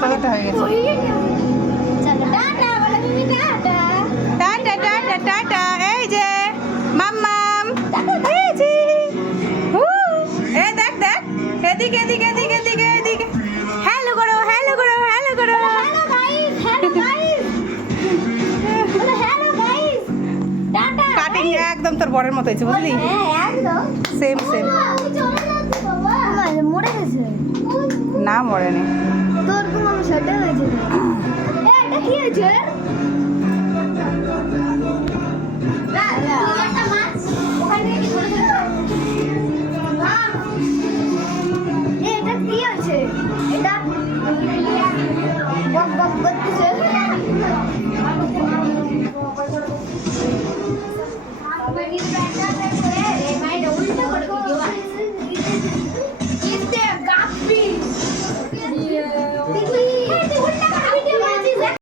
তোরটা হয়ে গেছে। Tata tata tata. এই যে মাম্মাম, এই যে এই দেখ দেখ, এদিকে এদিকে এদিকে এদিকে এদিকে। হ্যালো করো, হ্যালো করো, হ্যালো করো। কাটিং একদম তোর বরের মতো হয়েছে, বুঝলি? Same same. মরে গেছে না মরেনি। তোর কোনো সেটা হয়েছে। এটা কি হয়েছে?